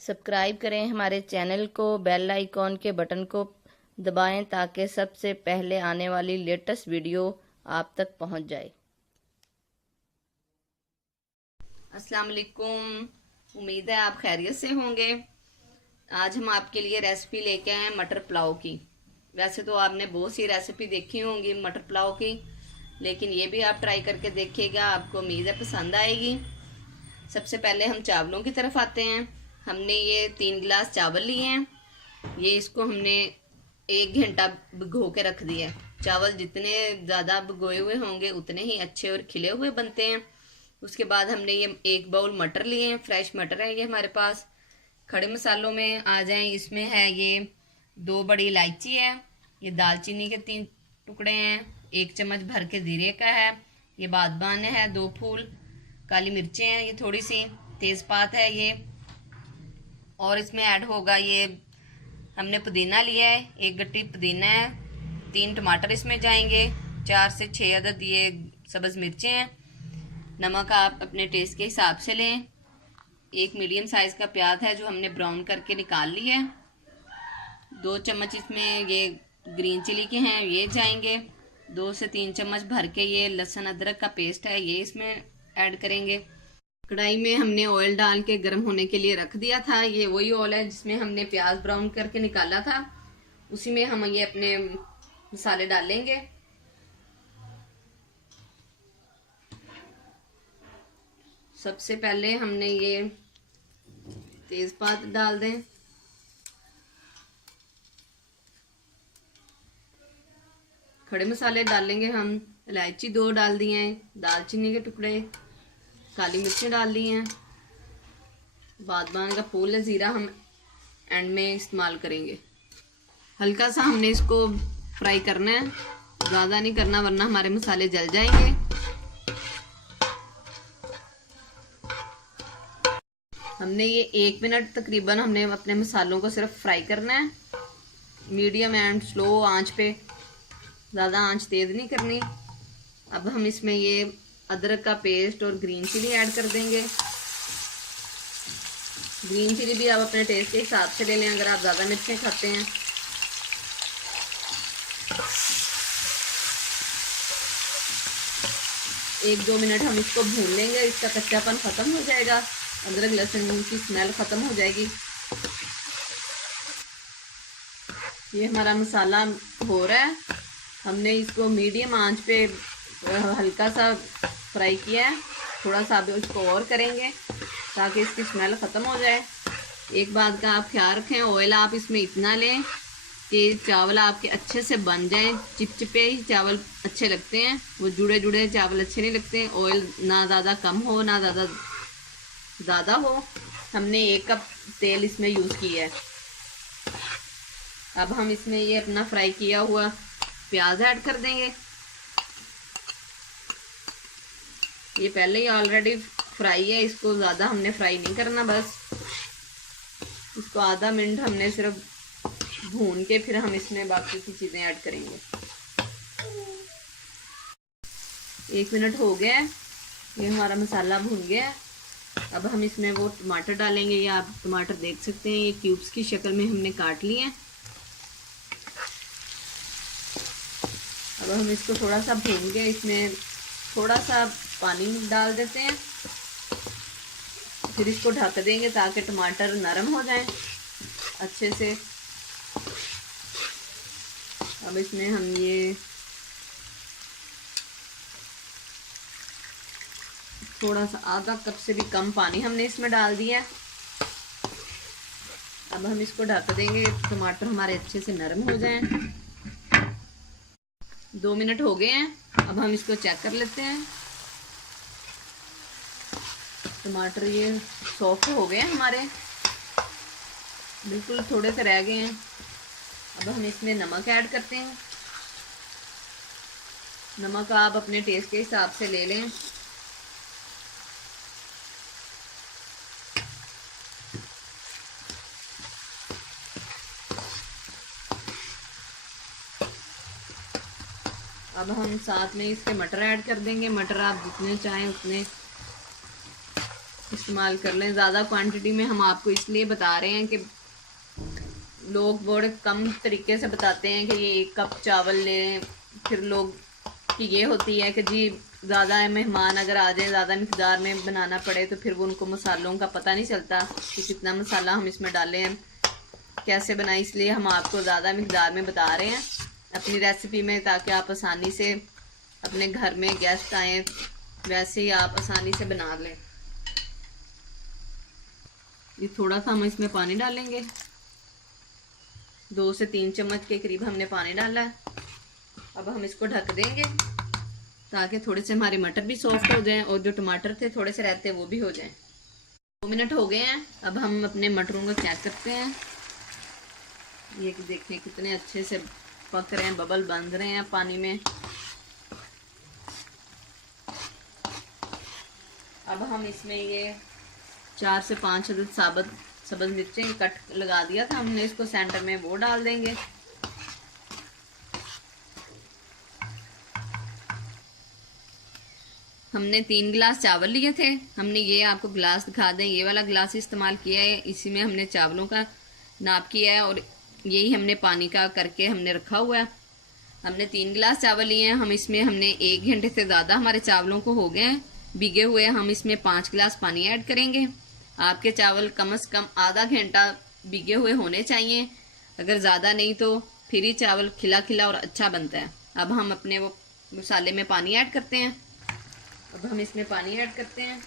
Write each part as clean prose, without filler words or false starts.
Subscribe करें हमारे channel को, बेल आइकॉन के बटन को दबाएं ताकि सबसे पहले आने वाली लेटेस्ट वीडियो आप तक पहुंच जाए। अस्सलाम वालेकुम, उम्मीद है आप खैरियत से होंगे। आज हम आपके लिए रेसिपी लेके आए हैं मटर पुलाव की। वैसे तो आपने बहुत सी रेसिपी देखी होंगी मटर पुलाव की, लेकिन ये भी आप ट्राई करके देखिएगा, आपको उम्मीद है पसंद आएगी। सबसे पहले हम चावलों की तरफ आते हैं। हमने ये 3 गिलास चावल लिए हैं। ये इसको हमने 1 घंटा भिगो के रख दिया है। चावल जितने ज़्यादा भिगोए हुए होंगे उतने ही अच्छे और खिले हुए बनते हैं। उसके बाद हमने ये 1 बाउल मटर लिए हैं, फ्रेश मटर है ये हमारे पास। खड़े मसालों में आ जाएं, इसमें है ये 2 बड़ी इलायची है, ये दालचीनी के 3 टुकड़े हैं, 1 चम्मच भर के जीरे का है, ये बादबान है, 2 फूल, काली मिर्चें हैं ये थोड़ी सी, तेज़पात है ये, और इसमें ऐड होगा ये हमने पुदीना लिया है, 1 गट्टी पुदीना है, 3 टमाटर इसमें जाएंगे, 4 से 6 अदद ये सब्ज़ मिर्चें हैं। नमक आप अपने टेस्ट के हिसाब से लें। 1 मीडियम साइज़ का प्याज है जो हमने ब्राउन करके निकाल लिया है। 2 चम्मच इसमें ये ग्रीन चिली के हैं, ये जाएंगे। 2 से 3 चम्मच भर के ये लहसुन अदरक का पेस्ट है, ये इसमें ऐड करेंगे। कढ़ाई में हमने ऑयल डाल के गर्म होने के लिए रख दिया था। ये वही ऑयल है जिसमें हमने प्याज ब्राउन करके निकाला था, उसी में हम ये अपने मसाले डालेंगे। सबसे पहले हमने ये तेज़पात डाल दें, खड़े मसाले डालेंगे हम। इलायची 2 डाल दिए हैं, दालचीनी के टुकड़े, काली मिर्चें डाल दी हैं, बादबान का फूल है, ज़ीरा हम एंड में इस्तेमाल करेंगे। हल्का सा हमने इसको फ्राई करना है, ज़्यादा नहीं करना वरना हमारे मसाले जल जाएंगे। हमने ये 1 मिनट तकरीबन हमने अपने मसालों को सिर्फ फ्राई करना है, मीडियम एंड स्लो आंच पे, ज़्यादा आंच तेज़ नहीं करनी। अब हम इसमें ये अदरक का पेस्ट और ग्रीन चिली ऐड कर देंगे। ग्रीन चिली भी आप अपने टेस्ट के हिसाब से ले लें अगर आप ज़्यादा मिर्चें खाते हैं। एक 2 मिनट हम इसको भून लेंगे, इसका कच्चापन ख़त्म हो जाएगा, अदरक लहसुन की स्मेल ख़त्म हो जाएगी। ये हमारा मसाला हो रहा है, हमने इसको मीडियम आंच पे हल्का सा फ्राई किया है, थोड़ा सा भी इसको और करेंगे ताकि इसकी स्मेल ख़त्म हो जाए। एक बात का आप ख्याल रखें, ऑयल आप इसमें इतना लें कि चावल आपके अच्छे से बन जाएं। चिपचिपे ही चावल अच्छे लगते हैं, वो जुड़े जुड़े चावल अच्छे नहीं लगते। ऑयल ना ज़्यादा कम हो ना ज़्यादा हो। हमने 1 कप तेल इसमें यूज़ किया है। अब हम इसमें ये अपना फ्राई किया हुआ प्याज ऐड कर देंगे। ये पहले ही ऑलरेडी फ्राई है, इसको ज़्यादा हमने फ्राई नहीं करना, बस इसको आधा मिनट हमने सिर्फ भून के फिर हम इसमें बाकी की चीज़ें ऐड करेंगे। 1 मिनट हो गया है, ये हमारा मसाला भून गया है। अब हम इसमें वो टमाटर डालेंगे। ये आप टमाटर देख सकते हैं, ये क्यूब्स की शक्ल में हमने काट लिए हैं। अब हम इसको थोड़ा सा भून के इसमें थोड़ा सा पानी डाल देते हैं, फिर इसको ढक देंगे ताकि टमाटर नरम हो जाएं अच्छे से। अब इसमें हम ये थोड़ा सा आधा कप से भी कम पानी हमने इसमें डाल दिया। अब हम इसको ढक देंगे, टमाटर हमारे अच्छे से नरम हो जाएं। 2 मिनट हो गए हैं, अब हम इसको चेक कर लेते हैं। टमाटर ये सॉफ्ट हो गए हैं हमारे, बिल्कुल थोड़े से रह गए हैं। अब हम इसमें नमक ऐड करते हैं। नमक आप अपने टेस्ट के हिसाब से ले लें। अब हम साथ में इसके मटर ऐड कर देंगे। मटर आप जितने चाहें उतने इस्तेमाल इस्तेमाल कर लें। ज़्यादा क्वांटिटी में हम आपको इसलिए बता रहे हैं कि लोग बड़े कम तरीके से बताते हैं कि ये 1 कप चावल लें। फिर लोग की ये होती है कि जी ज़्यादा मेहमान अगर आ जाए, ज़्यादा मिकदार में बनाना पड़े तो फिर वो उनको मसालों का पता नहीं चलता कि कितना मसाला हम इसमें डालें हैं, कैसे बनाएं। इसलिए हम आपको ज़्यादा मिकदार में बता रहे हैं अपनी रेसिपी में, ताकि आप आसानी से अपने घर में गेस्ट आए वैसे ही आप आसानी से बना लें। ये थोड़ा सा हम इसमें पानी डालेंगे, 2 से 3 चम्मच के करीब हमने पानी डाला है। अब हम इसको ढक देंगे ताकि थोड़े से हमारे मटर भी सॉफ्ट हो जाएं और जो टमाटर थे थोड़े से रहते वो भी हो जाएं। 2 मिनट हो गए हैं। अब हम अपने मटरों को चेक करते हैं। ये देखें कितने अच्छे से पक रहे हैं, बबल बन रहे हैं पानी में। अब हम इसमें ये 4 से 5 अदद साबुत सब्ज़ मिर्चें कट लगा दिया था हमने, इसको सेंटर में वो डाल देंगे। हमने 3 गिलास चावल लिए थे। हमने ये आपको गिलास दिखा दें, ये वाला गिलास इस्तेमाल किया है। इसी में हमने चावलों का नाप किया है और यही हमने पानी का करके हमने रखा हुआ है। हमने 3 गिलास चावल लिए हैं। हम इसमें हमने 1 घंटे से ज़्यादा हमारे चावलों को हो गए हैं भीगे हुए। हम इसमें 5 गिलास पानी ऐड करेंगे। आपके चावल कम से कम आधा घंटा भीगे हुए होने चाहिए, अगर ज़्यादा नहीं तो फिर ही चावल खिला खिला और अच्छा बनता है। अब हम अपने वो मसाले में पानी ऐड करते हैं। अब हम इसमें पानी ऐड करते हैं,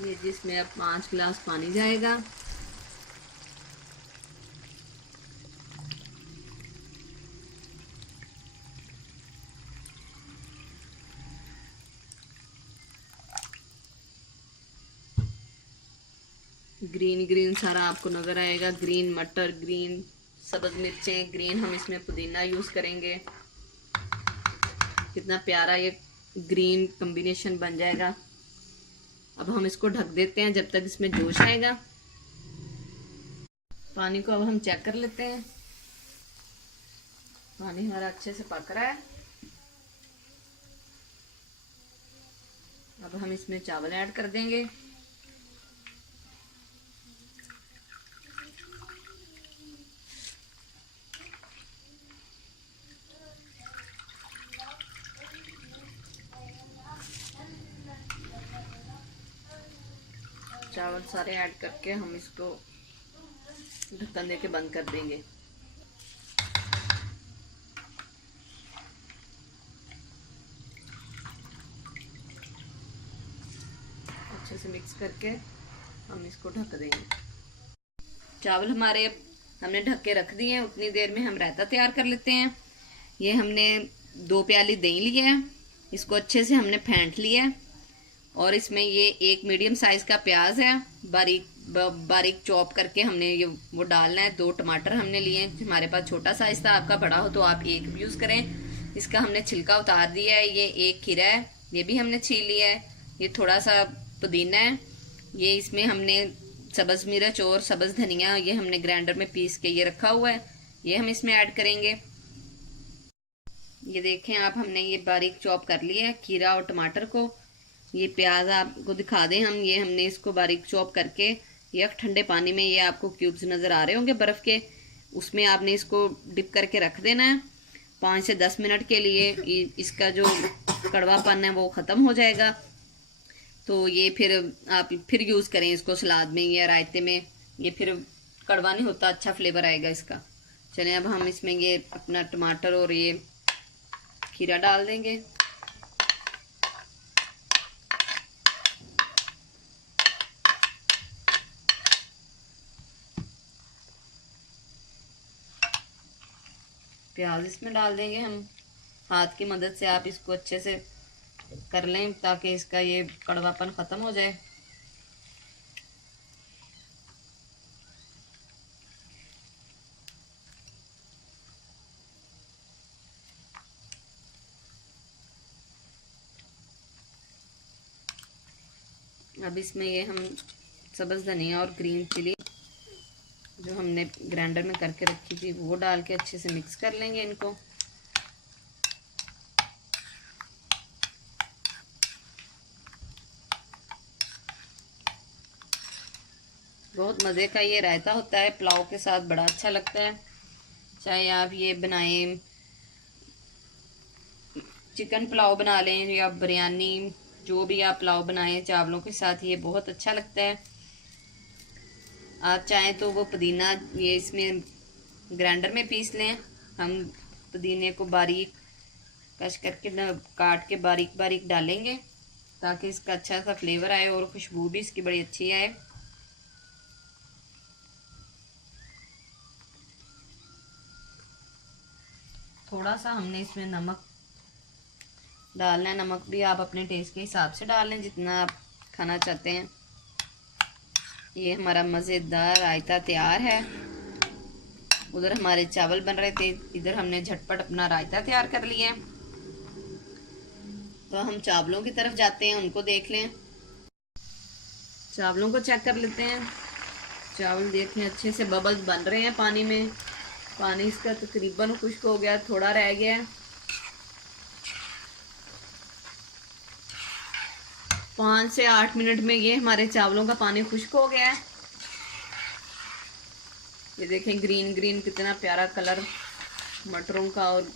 ये जिसमें अब 5 गिलास पानी जाएगा। ग्रीन ग्रीन सारा आपको नज़र आएगा, ग्रीन मटर, ग्रीन सब्ज़ मिर्चें, ग्रीन हम इसमें पुदीना यूज़ करेंगे। कितना प्यारा ये ग्रीन कॉम्बिनेशन बन जाएगा। अब हम इसको ढक देते हैं जब तक इसमें जोश आएगा। पानी को अब हम चेक कर लेते हैं। पानी हमारा अच्छे से पक रहा है। अब हम इसमें चावल ऐड कर देंगे। चावल सारे ऐड करके हम इसको ढक्कन देके बंद कर देंगे। अच्छे से मिक्स करके हम इसको ढक देंगे। चावल हमारे हमने ढक के रख दिए हैं। उतनी देर में हम रायता तैयार कर लेते हैं। ये हमने 2 प्याली दही लिया है, इसको अच्छे से हमने फेंट लिया है और इसमें ये 1 मीडियम साइज का प्याज है, बारीक चॉप करके हमने ये वो डालना है। 2 टमाटर हमने लिए हैं, हमारे पास छोटा साइज था, आपका बड़ा हो तो आप 1 भी यूज करें। इसका हमने छिलका उतार दिया है। ये 1 खीरा है, ये भी हमने छील लिया है। ये थोड़ा सा पुदीना है। ये इसमें हमने सब्ज मिर्च और सब्ज धनिया ये हमने ग्राइंडर में पीस के ये रखा हुआ है, ये हम इसमें ऐड करेंगे। ये देखें आप, हमने ये बारीक चॉप कर लिया है खीरा और टमाटर को। ये प्याज आपको दिखा दें हम, ये हमने इसको बारीक चॉप करके ये ठंडे पानी में, ये आपको क्यूब्स नज़र आ रहे होंगे बर्फ़ के, उसमें आपने इसको डिप करके रख देना है 5 से 10 मिनट के लिए। इसका जो कड़वापन है वो ख़त्म हो जाएगा। तो ये फिर आप फिर यूज़ करें इसको सलाद में या रायते में, ये फिर कड़वा नहीं होता, अच्छा फ्लेवर आएगा इसका। चलें अब हम इसमें ये अपना टमाटर और ये खीरा डाल देंगे। प्याज इसमें डाल देंगे हम। हाथ की मदद से आप इसको अच्छे से कर लें ताकि इसका ये कड़वापन ख़त्म हो जाए। अब इसमें ये हम सब्ज़ धनिया और ग्रीन चिली जो हमने ग्राइंडर में करके रखी थी वो डाल के अच्छे से मिक्स कर लेंगे इनको। बहुत मज़े का ये रायता होता है, पुलाव के साथ बड़ा अच्छा लगता है। चाहे आप ये बनाएं, चिकन पुलाव बना लें या बिरयानी, जो भी आप पुलाव बनाएं चावलों के साथ, ये बहुत अच्छा लगता है। आप चाहें तो वो पुदीना ये इसमें ग्राइंडर में पीस लें। हम पुदीने को बारीक कश करके काट के बारीक बारीक डालेंगे ताकि इसका अच्छा सा फ्लेवर आए और खुशबू भी इसकी बड़ी अच्छी आए। थोड़ा सा हमने इसमें नमक डालना है। नमक भी आप अपने टेस्ट के हिसाब से डाल लें, जितना आप खाना चाहते हैं। ये हमारा मज़ेदार रायता तैयार है। उधर हमारे चावल बन रहे थे, इधर हमने झटपट अपना रायता तैयार कर लिया। तो हम चावलों की तरफ जाते हैं, उनको देख लें। चावलों को चेक कर लेते हैं। चावल देखें अच्छे से बबल्स बन रहे हैं पानी में। पानी इसका तकरीबन खुश्क हो गया, थोड़ा रह गया है। 5 से 8 मिनट में ये हमारे चावलों का पानी खुश्क हो गया है। ये देखें ग्रीन ग्रीन कितना प्यारा कलर मटरों का और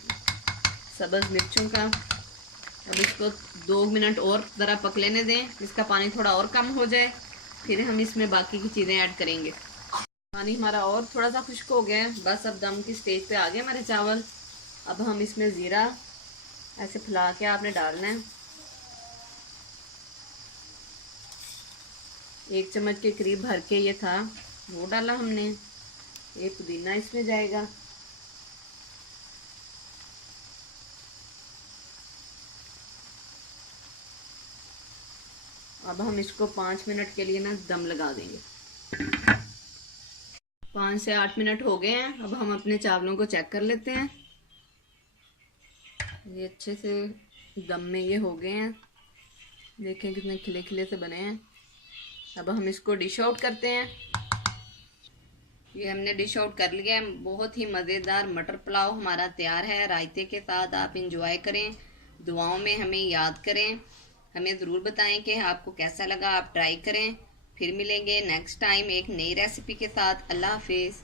सब्ज़ मिर्चों का। अब इसको 2 मिनट और ज़रा पक लेने दें, इसका पानी थोड़ा और कम हो जाए, फिर हम इसमें बाकी की चीज़ें ऐड करेंगे। पानी हमारा और थोड़ा सा खुश्क हो गया है, बस अब दम की स्टेज पे आ गए हमारे चावल। अब हम इसमें ज़ीरा ऐसे फैला के आपने डालना है। 1 चम्मच के करीब भर के ये था, वो डाला हमने। ये पुदीना इसमें जाएगा। अब हम इसको 5 मिनट के लिए ना दम लगा देंगे। 5 से 8 मिनट हो गए हैं। अब हम अपने चावलों को चेक कर लेते हैं। ये अच्छे से दम में ये हो गए हैं, देखें कितने खिले खिले से बने हैं। अब हम इसको डिश आउट करते हैं। ये हमने डिश आउट कर लिया है। बहुत ही मज़ेदार मटर पुलाव हमारा तैयार है। रायते के साथ आप इंजॉय करें, दुआओं में हमें याद करें, हमें ज़रूर बताएं कि आपको कैसा लगा। आप ट्राई करें। फिर मिलेंगे नेक्स्ट टाइम एक नई रेसिपी के साथ। अल्लाह हाफिज़।